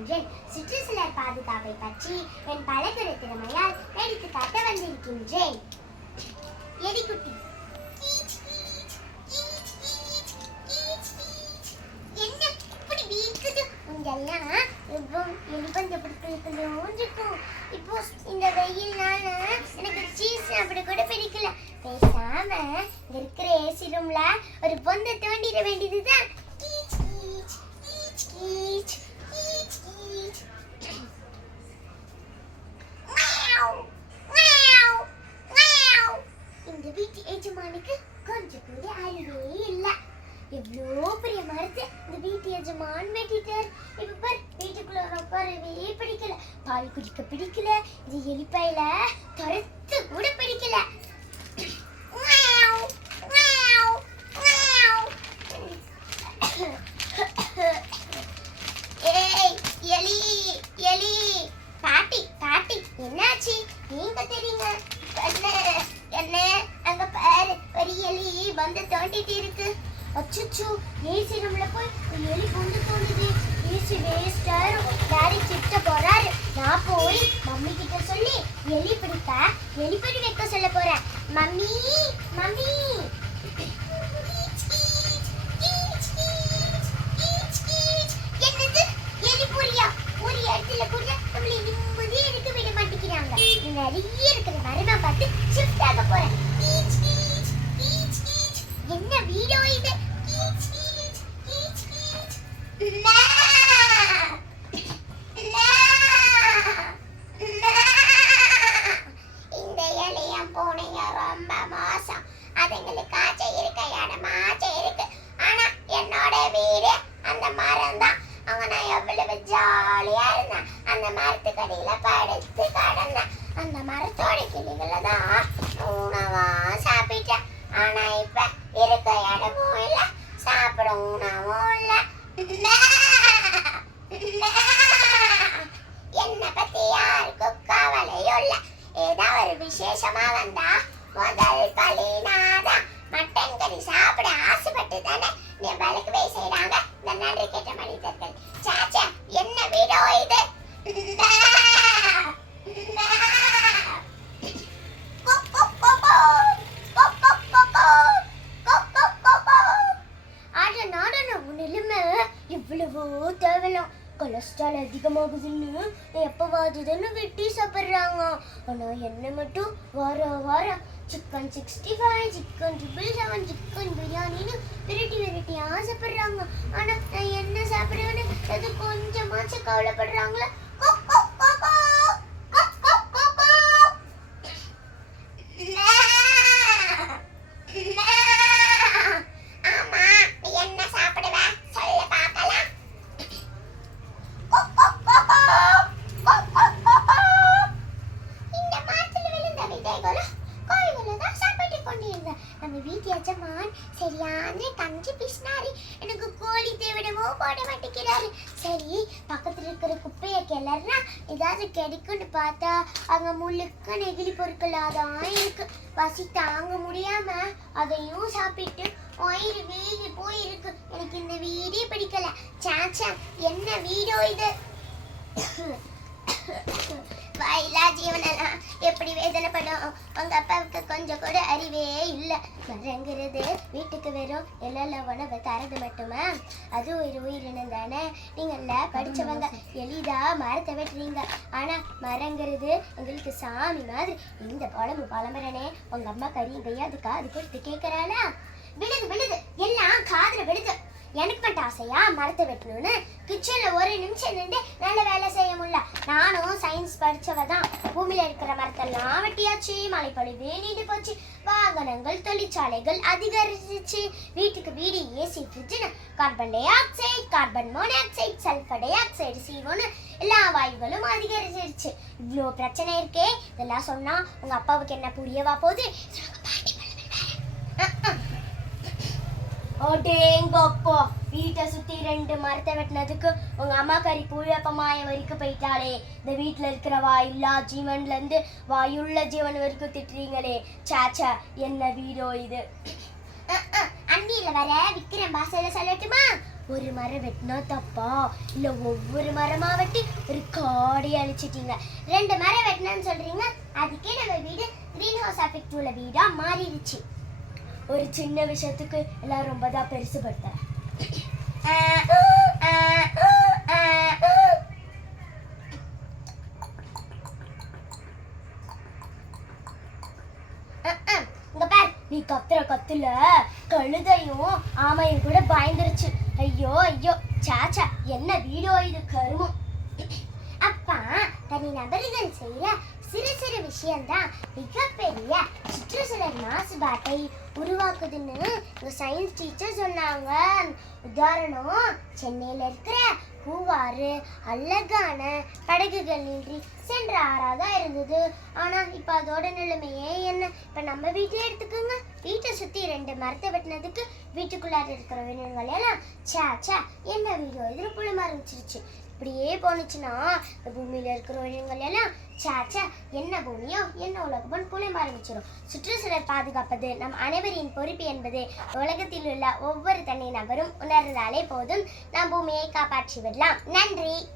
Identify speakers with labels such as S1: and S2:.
S1: வந்திருக்கின்றேன் சுற்றுச்சூழல் பாதுகாப்பை பற்றி என் பலதுறை திறமையால் எடுத்து காட்ட வந்திருக்கின்றேன். எலிக்குட்டி. என்ன இப்படி வீக்குது இப்போ இப்போ இந்த வெயில்னால எனக்கு சீஸ் அப்படி கூட பிடிக்கல. பேசாம இருக்கிற ஏசி ரூம்ல ஒரு பொந்தை தோண்டிட வேண்டியதுதான் கீச் கீச் கீச் கீச் கீச் கீச் மியாவ், மியாவ், மியாவ். இந்த வீட்டு எஜமானுக்கு கொஞ்சம் கூட அறிவே இல்லை எவ்வளோ பெரிய மரத்தை இந்த வீட்டு எஜமான் வெட்டிட்டார் இப்ப பார் வீட்டுக்குள்ள உட்காரவே பிடிக்கல. பால் குடிக்க பிடிக்கல இது எலிப்பையில துரத்து கூட பிடிக்கல மியாவ், மியாவ், மியாவ். ஏய் எலி எலி பாட்டி பாட்டி என்னாச்சு நீங்க தெரியுங்க என்ன என்ன அங்க பாரு ஒரு எலி வந்து தோண்டிட்டு இருக்கு அச்சுச்சு ஏசி நம்மள போய் எலி கொண்டு தோண்டுது. ஏசி வேஸ்டர் டாடி திட்ட போறாரு. நான் போய் மம்மி கிட்ட சொல்லி எலி பிடிக்க எலிப்படி வைக்க சொல்ல போறேன் மம்மி மம்மி. நிறைய இருக்கிற மரமா பார்த்து ஷிஃப்ட் ஆக போறேன். என்ன வீடோ இது? No. ஏதோ ஒரு விசேஷமா வந்தா முதல் பலினாதா மட்டன் கறி சாப்பிட ஆசைப்பட்டு தானே நீ நம்மளுக்கு செய்றாங்க. இந்த நன்றி கேட்ட மனிதர்கள். சாச்சா என்ன வீடோ இது? இவ்வளவோ தேவலாம். கொலஸ்ட்ரால் அதிகமாகுதுன்னு எப்பவாது தானே வெட்டி சாப்பிட்றாங்க. ஆனால் என்ன மட்டும்? வார வாரம் chicken sixty five chicken triple seven chicken பிரியாணின்னு வெரைட்டி வெரைட்டியாக சாப்பிட்றாங்க. ஆனால் நான் என்ன சாப்பிடுவேன்னு? அது கொஞ்சமாச்சும் கவலைப்படுறாங்களா. குப்பையை ஏதாவது கிடைக்கும்னு பார்த்தா அங்க முழுக்க நெகிழி பொருட்களாக தான் இருக்கு பசி தாங்க முடியாம அதையும் சாப்பிட்டு வயிறு வீங்கி போயிருக்கு. எனக்கு இந்த வீடே பிடிக்கல. சாச்சா என்ன வீடோ இது? வாயிலா ஜீவனெல்லாம் எப்படி வேதனைப்படும் உங்க அப்பாவுக்கு கொஞ்சம் கூட அறிவே இல்லை. மரங்கிறது வீட்டுக்கு வெறும் எல்லாம் உணவு தரது மட்டுமா? அது ஒரு உயிரினம் தானே? நீங்கள்ல படிச்சவங்க. எளிதா மரத்தை வெட்டுறீங்க. ஆனா மரங்கிறது எங்களுக்கு சாமி மாதிரி. இந்த புலம்பு புலம்புறனே உங்க அம்மா கறி கையாது காது கொடுத்து கேட்கறாளா விழுது விழுது. எல்லாம் காதுல விழுது. எனக்கு மட்டும் ஆசையா? மரத்தை வெட்டணும்னு? கிச்சன்ல ஒரு நிமிஷம் நின்று நல்ல வேலை செய்ய முடியல. நானும் சயின்ஸ் படிச்சவ தான் பூமியில இருக்கிற மரத்தெல்லாம் வெட்டியாச்சு. மழைப்பொழிவு நீண்டு போச்சு. வாகனங்கள் தொழிற்சாலைகள் அதிகரிச்சிச்சு. வீட்டுக்கு வீடு AC ஃப்ரிட்ஜ்னு carbon dioxide carbon monoxide sulphur dioxide சீவோன்னு எல்லா வாயுகளும் அதிகரிச்சிருச்சு. இவ்வளோ பிரச்சனை இருக்கே. இதெல்லாம் சொன்னா உங்க அப்பாவுக்கு என்ன புரியவா போகுது? அஹ், வீட்டை சுத்தி ரெண்டு மரத்தை வெட்டினதுக்கு உங்க அம்மா கறி புழப்பமாயம் வரைக்கும் போயிட்டாளே. இந்த வீட்டுல இருக்கிற எல்லா ஜீவன்ல இருந்து வாயுள்ள ஜீவன் வரைக்கும் திட்டுறீங்களே. சாச்சா என்ன வீடோ இது? அண்ணியில வர விக்ரம் பாசையில சொல்லட்டுமா? ஒரு மரம் வெட்டினா தப்பா? இல்ல ஒவ்வொரு மரமா வெட்டி ஒரு காடி அழிச்சிட்டீங்க. ரெண்டு மரம் வெட்டினேன்னு சொல்றீங்க. அதுக்கே நம்ம வீடு கிரீன் ஹவுஸ் எஃபெக்ட் உள்ள வீடா மாறிடுச்சு. ஒரு சின்ன விஷயத்துக்கு எல்லாம் ரொம்ப தான் பெருசுபடுத்துறேன் நீ கத்துற கத்துல கழுதையும் ஆமையும் கூட பயந்துருச்சு. ஐயோ ஐயோ சாச்சா என்ன வீடியோ இது கருமம். அப்பா தனி நபர்கள் செய்யற சிறு சிறு விஷயம்தான் மிகப்பெரிய சுற்றுச்சூழல் மாசுபாட்டை உருவாக்குதுன்னு எங்க சயின்ஸ் டீச்சர் சொன்னாங்க. உதாரணம் சென்னையில் இருக்கிற பூவாறு அழகான படகுகள் இன்றி சென்ற ஆறாக இருந்தது. ஆனால் இப்போ அதோட நிலைமையே என்ன? இப்போ நம்ம வீட்டையே எடுத்துக்கோங்க. வீட்டை சுற்றி ரெண்டு மரத்தை வெட்டினதுக்கு வீட்டுக்குள்ளார இருக்கிற விலங்குகள் எல்லாம் சே சே என்ன வீடியோ? இதில் புழும ஆரம்பிச்சிருச்சு இப்படியே போனுச்சுன்னா இந்த பூமியில இருக்கிற உயிரினங்கள் எல்லாம் சாச்சா என்ன பூமியோ என்ன உலகமோ புலம்ப ஆரம்பிச்சிடும் சுற்றுச்சூழல் பாதுகாப்பது நம் அனைவரின் பொறுப்பு என்பது உலகத்தில் உள்ள ஒவ்வொரு தனி நபரும் உணர்ந்தாலே போதும். நாம் பூமியை காப்பாற்றி விடலாம். நன்றி.